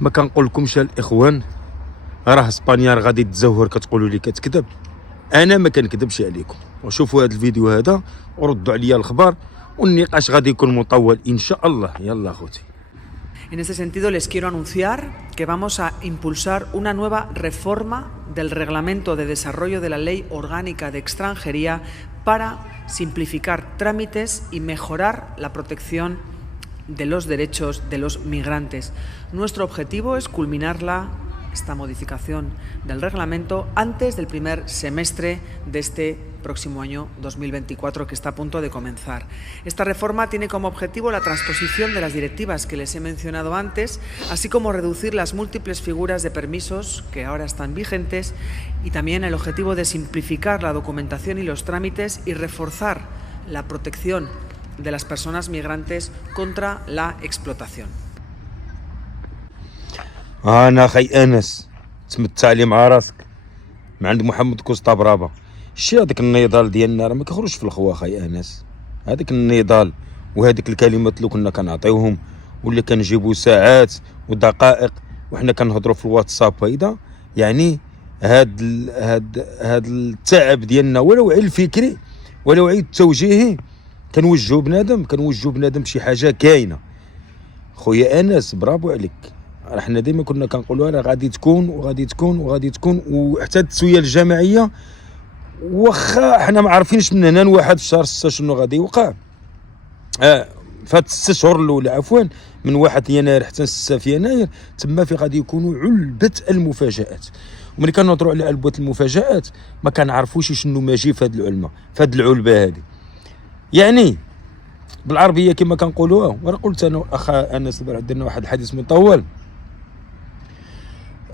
ما كنقول لكمش الاخوان راه اسبانيا غادي تزوهر كتقولوا لي كتكذب. انا ما كنكذبش عليكم، وشوفوا هذا الفيديو هذا وردوا عليا الخبر، والنقاش غادي يكون مطول ان شاء الله. يلا اخوتي. En ese sentido, les quiero anunciar que vamos a impulsar una nueva reforma del Reglamento de Desarrollo de la Ley Orgánica de Extranjería para simplificar trámites y mejorar la protección de los derechos de los migrantes. Nuestro objetivo es culminarla, esta modificación del reglamento, antes del primer semestre de este próximo año 2024 que está a punto de comenzar. Esta reforma tiene como objetivo la transposición de las directivas que les he mencionado antes, así como reducir las múltiples figuras de permisos que ahora están vigentes, y también el objetivo de simplificar la documentación y los trámites y reforzar la protección de las personas migrantes contra la explotación. انا خي انس تمتع لي مع راسك من عند محمد كوستا برافا. شتي هذاك النضال ديالنا راه ما كيخرجش في الخوا خي انس. هذاك النضال وهذيك الكلمات اللي كنا كنعطيوهم واللي كنجيبوا ساعات ودقائق وحنا كنهضروا في الواتساب هيدا، يعني هاد التعب ديالنا ولا وعي الفكري ولا وعي التوجيهي كنوجهوا بنادم شي حاجه كاينه. خويا انس برافو عليك. حنا ديما كنا كنقولوا راه غادي تكون وغادي تكون وغادي تكون، وحتى التسويه الجماعيه واخا حنا ما عارفينش من هنا لواحد في شهر 6 شنو غادي يوقع. فهاد 6 شهور الاولى عفوا من 1 يناير حتى 6 في يناير تما في غادي يكونوا علبه المفاجات. وملي كنهضروا على علبه المفاجات ما كنعرفوش شنو ماشي في هاد العلمه في هاد العلبه هادي، يعني بالعربيه كما كنقولوها. وانا قلت انا اخا انس درنا واحد الحديث مطول.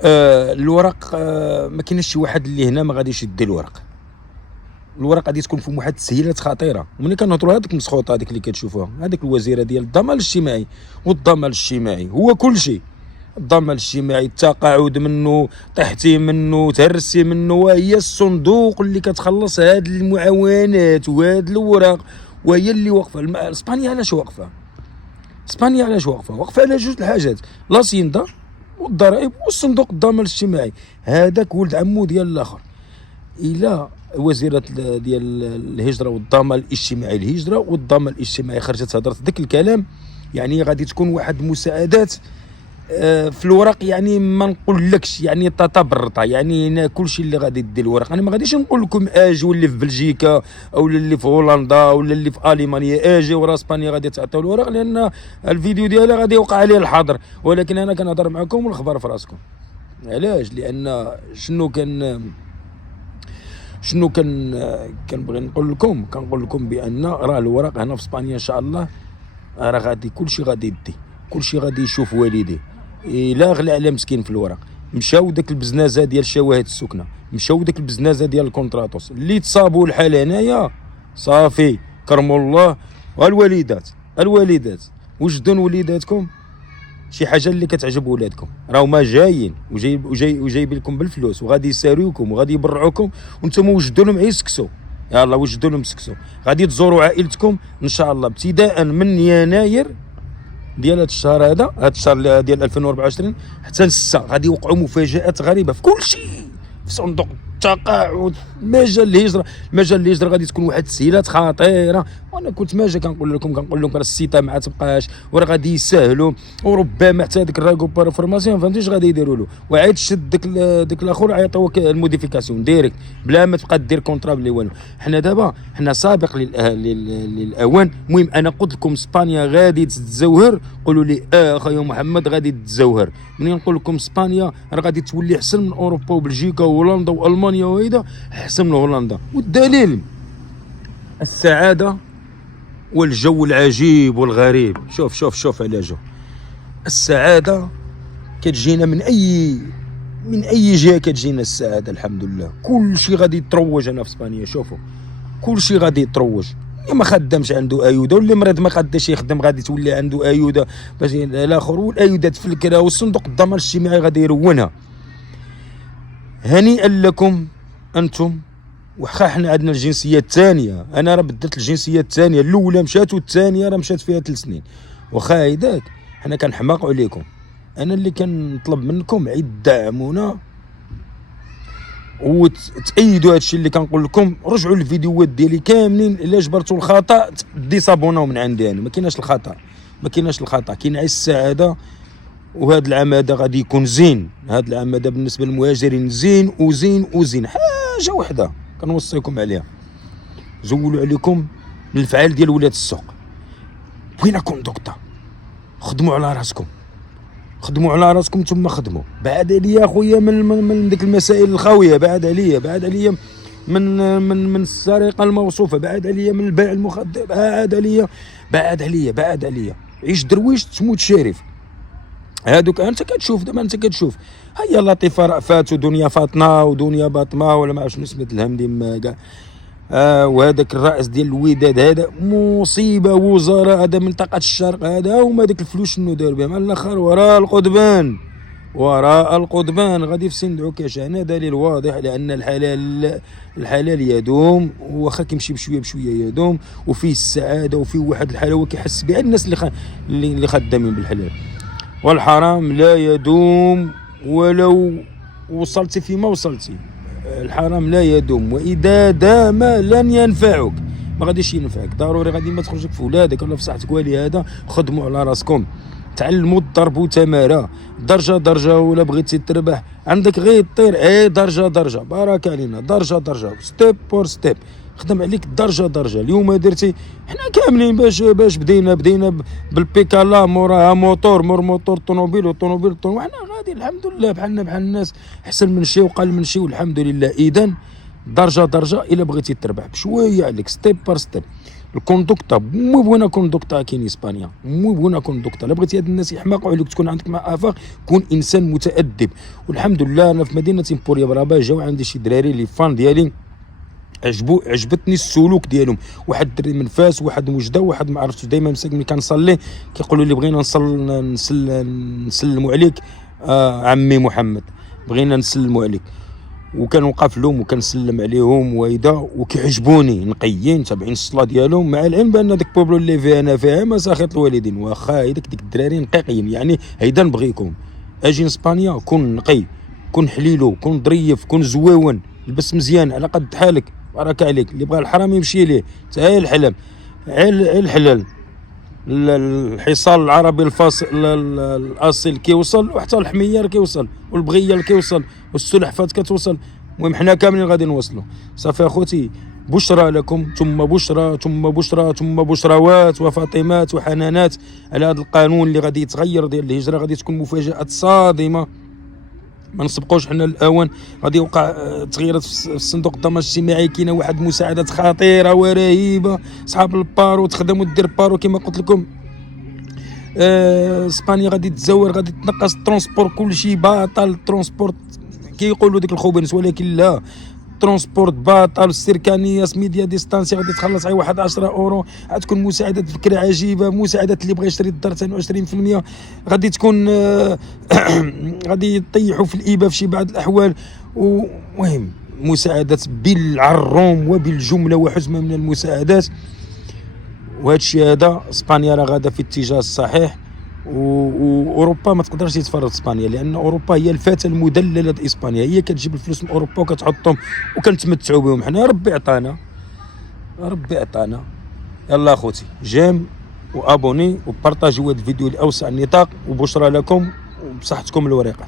الورق ما كاينش شي واحد اللي هنا ما غاديش يدي الورق غادي تكون فيهم واحد التسهيلات خطيره. وملي كنهضروا هذيك المسخوطه هذيك اللي كتشوفوها هذيك الوزيره ديال الضمان الاجتماعي، والضمان الاجتماعي هو كل شيء. الضمان الاجتماعي التقاعد منه، طحتي منه، تهرسي منه، وهي الصندوق اللي كتخلص هاد المعاونات وهاد الوراق، وهي اللي واقفه. اسبانيا علاش واقفه؟ واقفه على جوج الحاجات، لاسيندا والضرائب والصندوق الضمان الاجتماعي. هذاك ولد عمو ديال الاخر. الى وزيره ديال الهجره والضمان الاجتماعي، الهجره والضمان الاجتماعي خرجت هضرت ذاك الكلام، يعني غادي تكون واحد المساعدات في الورق، يعني ما نقولكش يعني تتبرطه، يعني كلشي اللي غادي يدي الورق. انا ما غاديش نقول لكم اجيو اللي في بلجيكا او اللي في هولندا ولا اللي في المانيا اجي ورا اسبانيا غادي تعطيو الورق، لان الفيديو ديالها غادي يوقع عليه الحظر. ولكن انا كنهضر معكم والخبر في راسكم. علاش؟ لان شنو كنبغي نقول لكم، كنقول لكم بان راه الورق هنا في اسبانيا ان شاء الله راه غادي كلشي غادي يدي، كلشي غادي يشوف والديه. لا غلا على مسكين في الورق. مشاو داك البزنازه ديال الشواهد السكنه، مشاو داك البزنازه ديال الكونتراتوس اللي تصابوا الحال هنايا صافي كرموا الله. والوالدات وجدوا وليداتكم شي حاجه اللي كتعجب ولادكم، راهو ما جايين وجايب لكم بالفلوس وغادي يساريوكم وغادي يبرعوكم، وانتم وجدوا لهم يسكسوا. يلا وجدوا لهم سكسوا. غادي تزوروا عائلتكم ان شاء الله ابتداء من يناير ديال هذا الشهر، هذا الشهر ديال 2024 حتى ل6 غادي يوقعوا مفاجآت غريبه في كل شيء، في صندوق التقاعد، مجال الهجره غادي تكون واحد التسهيلات خطيره. وانا كنت ماجا كنقول لكم راه السيطه ما تبقاش، وراه غادي يسهلوا، وربما حتى هذيك الراكو بارفورماسيون فهمتيش غادي يديروا له، وعاد تشد ديك الاخر عيطوك الموديفيكاسيون ديريكت بلا ما تبقى دير كونطرا بلي والو. حنا دابا سابق للاوان. المهم انا قلت لكم اسبانيا غادي تتزوهر، قولوا لي اخويا محمد غادي تتزوهر. منين نقول لكم اسبانيا راه غادي تولي احسن من اوروبا وبلجيكا وهولندا والمانيا وهيدا احسن من هولندا. والدليل السعاده والجو العجيب والغريب. شوف على جو السعاده كتجينا من اي جهه كتجينا السعاده. الحمد لله كل شيء غادي يتروج هنا في اسبانيا. شوفوا كل شيء غادي يتروج. اللي ما خدامش عنده ايوده، واللي مريض ما قداش يخدم غادي تولي عنده ايوده باش الاخر، والايودات في الكرا، والصندوق الضمان الاجتماعي غادي يرونها. هنيئا لكم انتم. وخا حنا عندنا الجنسيه الثانيه، انا راه بدلت الجنسيه الثانيه، الاولى مشات والثانيه راه مشات فيها 3 سنين. وخا هيداك حنا كنحماقوا عليكم، انا اللي كنطلب منكم عيد دعمونا وتأيدوا هذا الشيء اللي كنقول لكم. رجعوا الفيديوهات ديالي كاملين، الا جبرتوا الخطا ديسابوناو من عندي انا. ما كايناش الخطا، ما كايناش الخطا، كاين عيش السعاده. وهذا العام هذا غادي يكون زين، هذا العام هذا بالنسبه للمهاجرين زين وزين وزين. حاجه وحده كنوصيكم عليها، زولوا عليكم من الفعال ديال ولاد السوق. وين كوندوكتا؟ خدموا على راسكم، خدموا على راسكم ثم خدموا. بعد عليا اخويا من ديك المسائل الخاويه، بعد عليا، بعد عليا من السرقه الموصوفه، بعد عليا من البيع المخدر، بعد عليا، بعد عليا، بعد عليا. عيش درويش تموت شريف. هادوك انت كتشوف دابا، انت كتشوف هيا لطيفه رأفات ودنيا فاطمه ودنيا باطمه ولا ما عرفتش شنو سميت الهمدي كاع. وهذاك الرئيس ديال الوداد هذا مصيبه. وزراء هذا منطقه الشرق هذا هما ديك الفلوس شنو دار بهم على الاخر؟ وراء القضبان، وراء القضبان غادي في سند عكاشه. هنا دليل واضح لان الحلال يدوم، واخا كيمشي بشويه بشويه يدوم، وفيه السعاده وفيه واحد الحلاوه كيحس بها الناس اللي خدامين بالحلال. والحرام لا يدوم ولو وصلتي فيما وصلتي. الحرام لا يدوم، واذا دام لن ينفعك، ما غاديش ينفعك ضروري. غادي ما تخرجك في ولادك ولا في صحتك والي هذا. خدموا على راسكم، تعلموا الضرب وتماره، درجه درجه. ولا بغيتي تربح عندك غير طير درجه درجه. بارك علينا، درجه درجه، ستيب بور ستيب. خدم عليك درجه درجه. اليوم درتي حنا كاملين باش بدينا بالبيكالا، موراها موتور، مور موتور طوموبيل، وطوموبيل وحنا غادي الحمد لله بحالنا بحال الناس، احسن من شي وقل من شي والحمد لله. اذا درجه درجه الا بغيتي تربح بشويه عليك، ستيب بار ستيب. الكوندوكتا مو بغينا كوندوكتا كاين اسبانيا، مو بغينا كوندوكتا. الا بغيتي هاد الناس يحماقوا عليك تكون عندك مع افاق، كون انسان متادب. والحمد لله انا في مدينه امبوريا برابا جاو عندي شي دراري لي فان ديالي، عجبتني السلوك ديالهم. واحد الدري من فاس، واحد وجده، واحد ما عرفتش. دائما مساك ملي كنصلي كيقولوا لي بغينا نسلموا عليك عمي محمد، بغينا نسلموا عليك. وكنوقف لهم وكنسلم عليهم وهيدا، وكيعجبوني نقيين تابعين الصلاه ديالهم. مع العلم بان داك البوبلو اللي فيها انا فيها مساخط الوالدين، واخا هيداك ديك الدراري نقيقين. يعني هيدا نبغيكم. اجي اسبانيا كون نقي، كون حليلو، كون ظريف، كون زواون، لبس مزيان على قد حالك. بارك عليك. اللي بغى الحرام يمشي ليه، تا الحلم الحلال. الحصان العربي الفاصل الاصيل كيوصل، وحتى الحمير كيوصل، والبغيال كيوصل، والسلحفات كتوصل. المهم حنا كاملين غادي نوصلوا. صافي اخوتي، بشرى لكم ثم بشرى ثم بشرى ثم بشروات وفاطمات وحنانات على هذا القانون اللي غادي يتغير ديال الهجره. غادي تكون مفاجات صادمه، ما نسبقوش حنا الاوان. غادي يوقع تغييرات في الصندوق الضمان الاجتماعي. كاينه واحد المساعدات خطيره ورهيبه. صحاب البارو تخدم ودير بارو كما قلت لكم. اسبانيا غادي تزور، غادي تنقص الترونسبور، كلشي باطل. الترونسبور كيقولوا ديك الخوبنس، ولكن لا، ترونسبورت باطل. السيركانيه ميديا ديستانسي غادي تخلص على واحد 10 اورو. غتكون مساعدات فكره عجيبه. مساعدات اللي بغى يشري الدار 22% غادي تكون غادي يطيحوا في الإبا في شي بعض الاحوال. ومهم مساعدات بالعروم وبالجمله وحزمه من المساعدات. وهذا الشيء هذا اسبانيا راه غاده في الاتجاه الصحيح. واوروبا ما تقدرش تفرض اسبانيا، لان اوروبا هي الفتى المدلله اسبانيا. هي كتجيب الفلوس من اوروبا وكتحطهم وكنتمتعوا بهم. حنا ربي عطانا، ربي عطانا. يلا اخوتي، جيم وابوني وبارطاجيو هذا الفيديو لاوسع النطاق. وبشرى لكم وبصحتكم الوريقه.